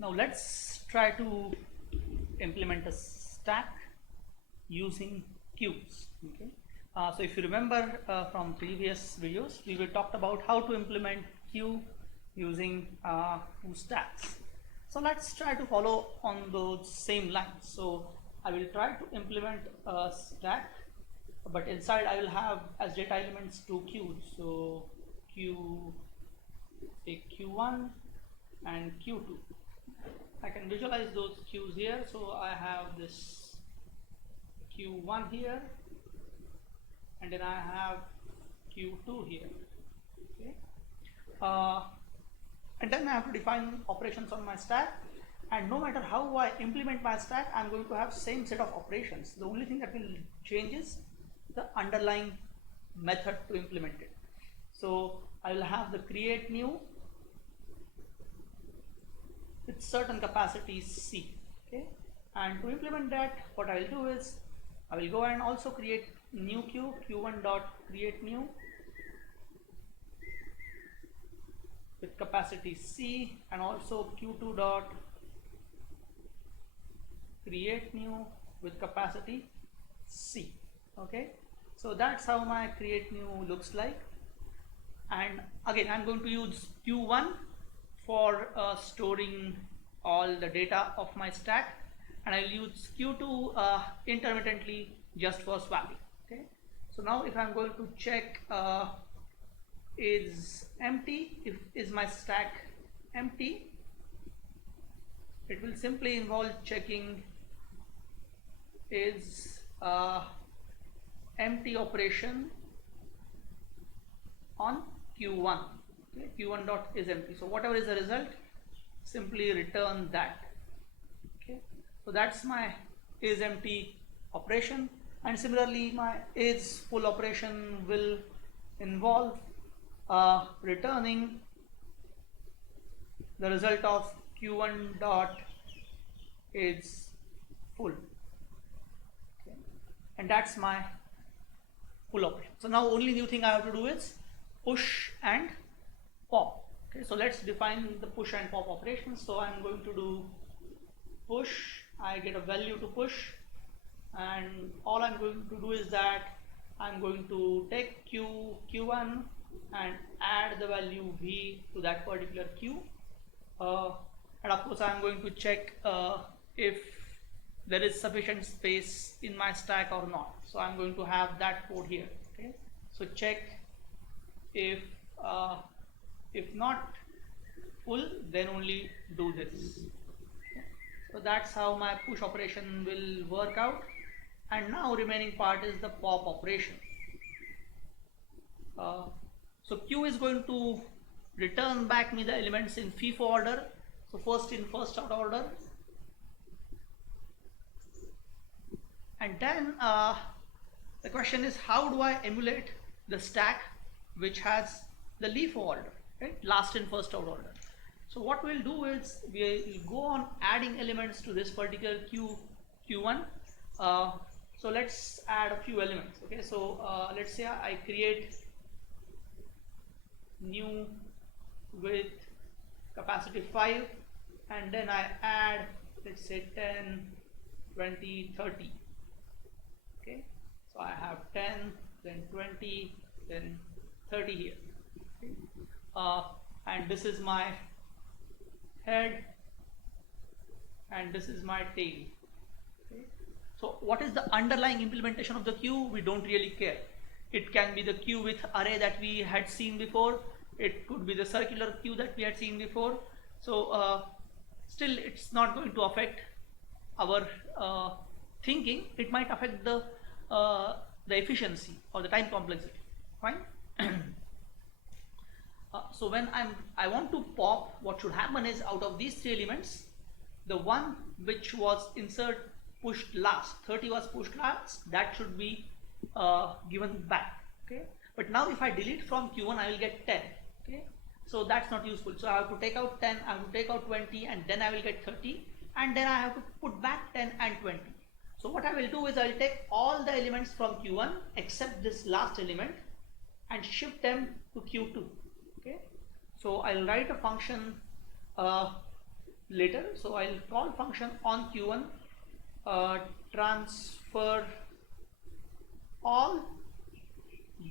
Now let's try to implement a stack using queues. Okay. So if you remember from previous videos, we were talked about how to implement queue using two stacks. So let's try to follow on those same lines. So I will try to implement a stack, but inside I will have as data elements two queues. So queue, say Q1 and Q2. I can visualize those queues here. So I have this Q1 here, and then I have Q2 here. Okay. And then I have to define operations on my stack, and no matter how I implement my stack, I'm going to have same set of operations. The only thing that will change is the underlying method to implement it. So I will have the create new with certain capacity C. Okay, and to implement that, what I will do is I will go and also create new queue, q1 dot create new with capacity C, and also q2 dot create new with capacity C. Okay, so that's how my create new looks like. And again, I'm going to use q1 for storing all the data of my stack, and I'll use q2 intermittently just for swapping. Okay, so now if I'm going to check is empty, if is my stack empty, it will simply involve checking is empty operation on q1. Okay, q1 dot is empty, so whatever is the result, simply return that. Okay, so that's my is empty operation, and similarly my is full operation will involve returning the result of q1 dot is full. Okay, and that's my full operation. So now only new thing I have to do is push and pop. Okay, so let's define the push and pop operations. So I'm going to do push, I get a value to push, and all I'm going to do is that I'm going to take q1 and add the value v to that particular queue, and of course I'm going to check if there is sufficient space in my stack or not. So I'm going to have that code here. Okay, so check if not full, then only do this. Okay. So that's how my push operation will work out, and now remaining part is the pop operation. So Q is going to return back me the elements in FIFO order, so first in first out order, and then the question is, how do I emulate the stack which has the LIFO order, right? Last in first out order. So what we'll do is we'll go on adding elements to this particular Q1. So let's add a few elements. Okay, so let's say I create new with capacity 5, and then I add, let's say 10, 20, 30. Okay, so I have 10, then 20, then 30 here. Okay. And this is my head, and this is my tail. Okay. So what is the underlying implementation of the queue? We don't really care. It can be the queue with array that we had seen before. It could be the circular queue that we had seen before. So still it's not going to affect our thinking. It might affect the efficiency or the time complexity. Fine. So when I want to pop, what should happen is, out of these three elements, the one which was pushed last, 30 was pushed last, that should be given back. Okay, but now if I delete from Q1, I will get 10. Okay, so that's not useful. So I have to take out 10, I have to take out 20, and then I will get 30, and then I have to put back 10 and 20. So what I will do is I will take all the elements from Q1 except this last element and shift them to Q2. Okay, so I'll write a function later. So I'll call function on Q1 transfer all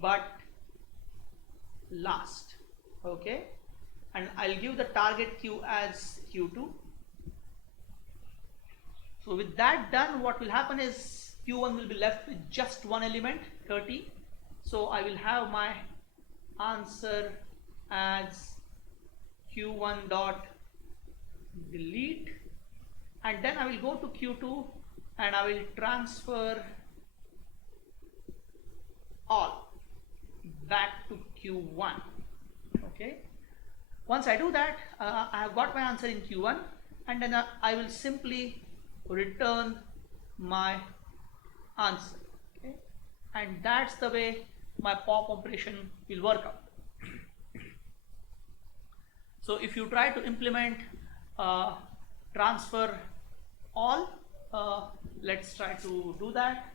but last. Okay, and I'll give the target Q as Q2. So with that done, what will happen is Q1 will be left with just one element, 30. So I will have my answer as Q1 dot delete, and then I will go to Q2 and I will transfer all back to Q1. Okay, once I do that, I have got my answer in Q1, and then I will simply return my answer. Okay, and that's the way my pop operation will work out. So if you try to implement transfer all, let's try to do that.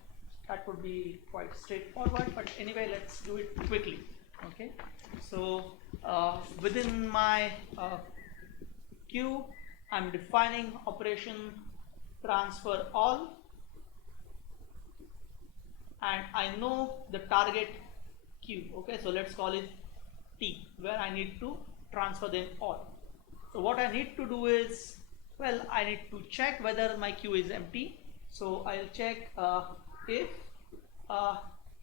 That would be quite straightforward, but anyway, let's do it quickly. Okay, so within my queue, I'm defining operation transfer all, and I know the target queue. Okay, so let's call it T, where I need to transfer them all. So what I need to do is, well, I need to check whether my queue is empty. So I'll check if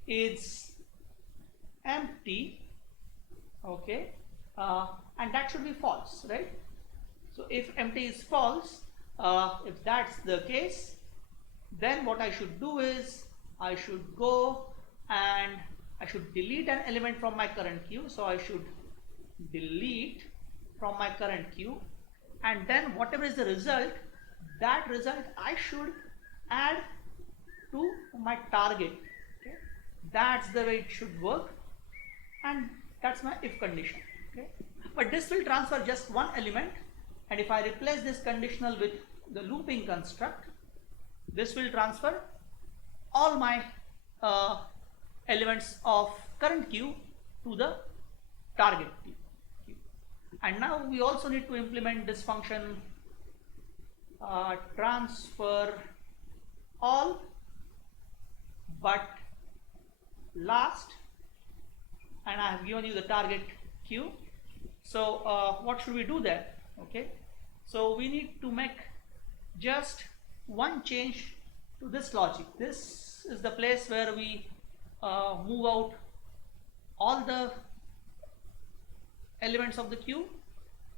it's empty. Okay, and that should be false, right? So if empty is false, if that's the case, then what I should do is I should go and I should delete an element from my current queue. So I should delete from my current queue, and then whatever is the result, that result I should add to my target. Okay, that's the way it should work, and that's my if condition. Okay, but this will transfer just one element, and if I replace this conditional with the looping construct, this will transfer all my elements of current queue to the target queue. And now we also need to implement this function transfer all but last, and I have given you the target queue. So what should we do there? Okay, so we need to make just one change to this logic. This is the place where we move out all the elements of the queue,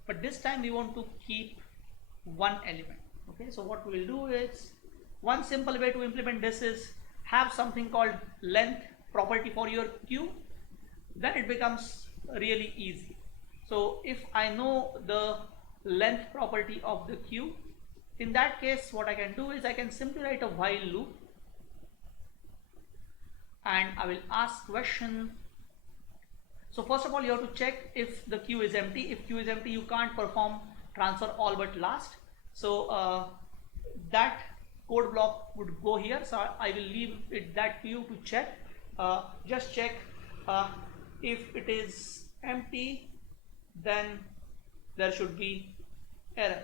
but this time we want to keep one element. Okay, so what we will do is, one simple way to implement this is have something called length property for your queue. Then it becomes really easy. So if I know the length property of the queue, in that case what I can do is I can simply write a while loop, and I will ask question. So first of all, you have to check if the queue is empty. If queue is empty, you can't perform transfer all but last. So that code block would go here. So I will leave it that queue to check. Just check if it is empty, then there should be error.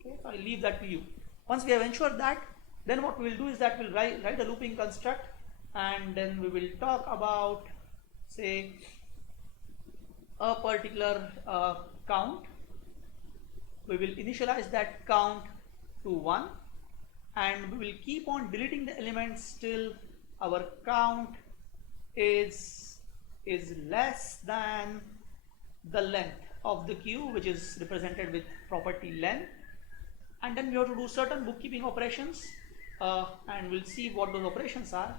Okay, so I leave that to you. Once we have ensured that, then what we will do is that we'll write a looping construct, and then we will talk about, say, a particular count. We will initialize that count to 1, and we will keep on deleting the elements till our count is less than the length of the queue, which is represented with property length. And then we have to do certain bookkeeping operations, and we'll see what those operations are.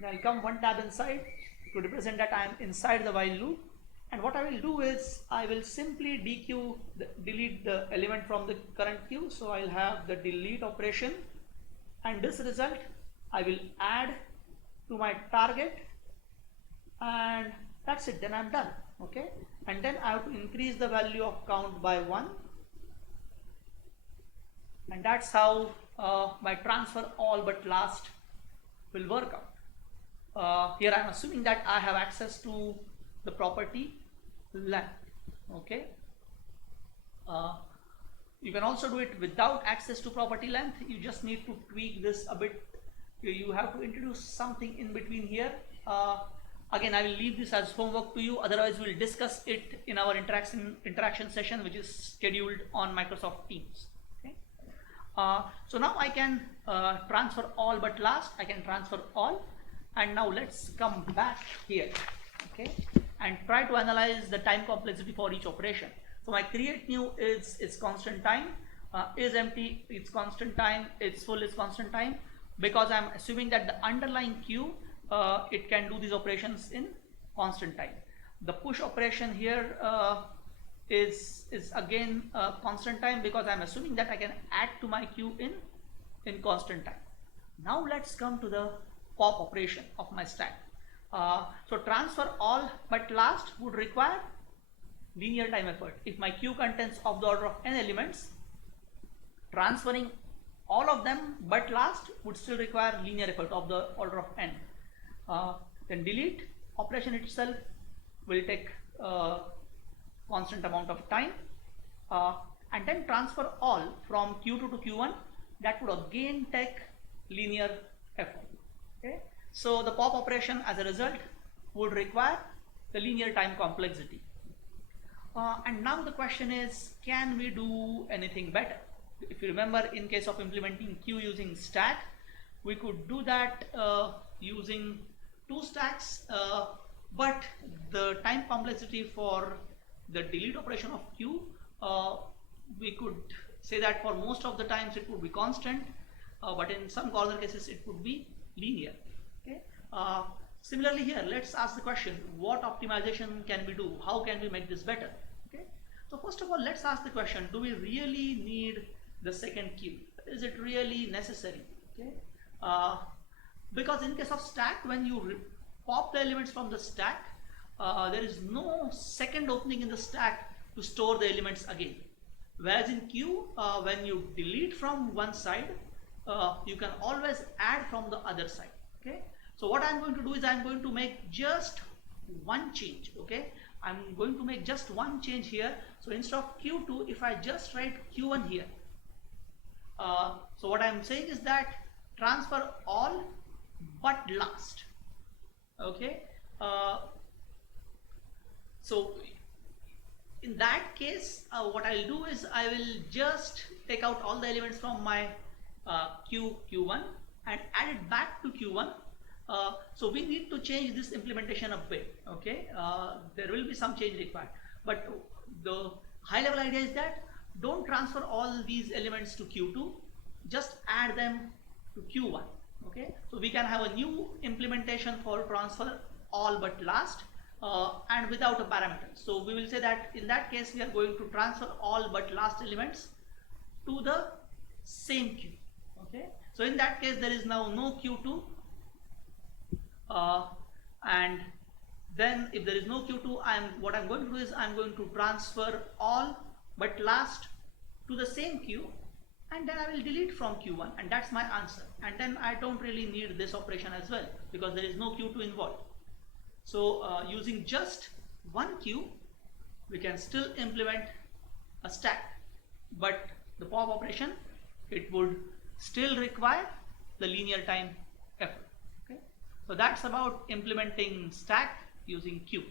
Then I'll come one tab inside to represent that I am inside the while loop. And what I will do is I will simply delete the element from the current queue. So I'll have the delete operation, and this result I will add to my target, and that's it. Then I'm done. Okay, and then I have to increase the value of count by 1, and that's how my transfer all but last will work out. Here I am assuming that I have access to the property length. Okay, You can also do it without access to property length. You just need to tweak this a bit. You have to introduce something in between here. Again, I will leave this as homework to you. Otherwise, we'll discuss it in our interaction session, which is scheduled on Microsoft Teams. Okay. So now I can transfer all but last. I can transfer all, and now let's come back here. Okay, and try to analyze the time complexity for each operation. So my create new is constant time, is empty, it's constant time, it's full is constant time, because I'm assuming that the underlying queue it can do these operations in constant time. The push operation here is again constant time, because I'm assuming that I can add to my queue in constant time. Now let's come to the pop operation of my stack. So transfer all but last would require linear time effort. If my queue contains of the order of n elements, transferring all of them but last would still require linear effort of the order of n. Then delete operation itself will take constant amount of time, and then transfer all from q2 to q1, that would again take linear effort. Okay, so the pop operation as a result would require the linear time complexity. And now the question is, can we do anything better? If you remember, in case of implementing queue using stack, we could do that using two stacks, but the time complexity for the delete operation of queue, we could say that for most of the times it would be constant, but in some corner cases it would be linear. Okay. Similarly here, let's ask the question, what optimization can we do? How can we make this better? Okay. So first of all, let's ask the question, do we really need the second queue? Is it really necessary? Okay. Because in case of stack, when you pop the elements from the stack, there is no second opening in the stack to store the elements again. Whereas in queue, when you delete from one side, you can always add from the other side. Okay. So what I'm going to do is I'm going to make just one change. Okay, I'm going to make just one change here. So instead of q2, if I just write q1 here, so what I'm saying is that transfer all but last. Okay, so in that case, what I'll do is I will just take out all the elements from my q1 and add it back to q1. So we need to change this implementation a bit. Okay, there will be some change required, but the high level idea is that don't transfer all these elements to q2, just add them to q1. Okay, so we can have a new implementation for transfer all but last, and without a parameter. So we will say that in that case we are going to transfer all but last elements to the same queue. Okay, so in that case there is now no q2, and then if there is no q2, what I'm going to do is I'm going to transfer all but last to the same queue, and then I will delete from q1, and that's my answer. And then I don't really need this operation as well, because there is no q2 involved. So using just one queue, we can still implement a stack, but the pop operation, it would still require the linear time effort. Okay, so that's about implementing stack using queue.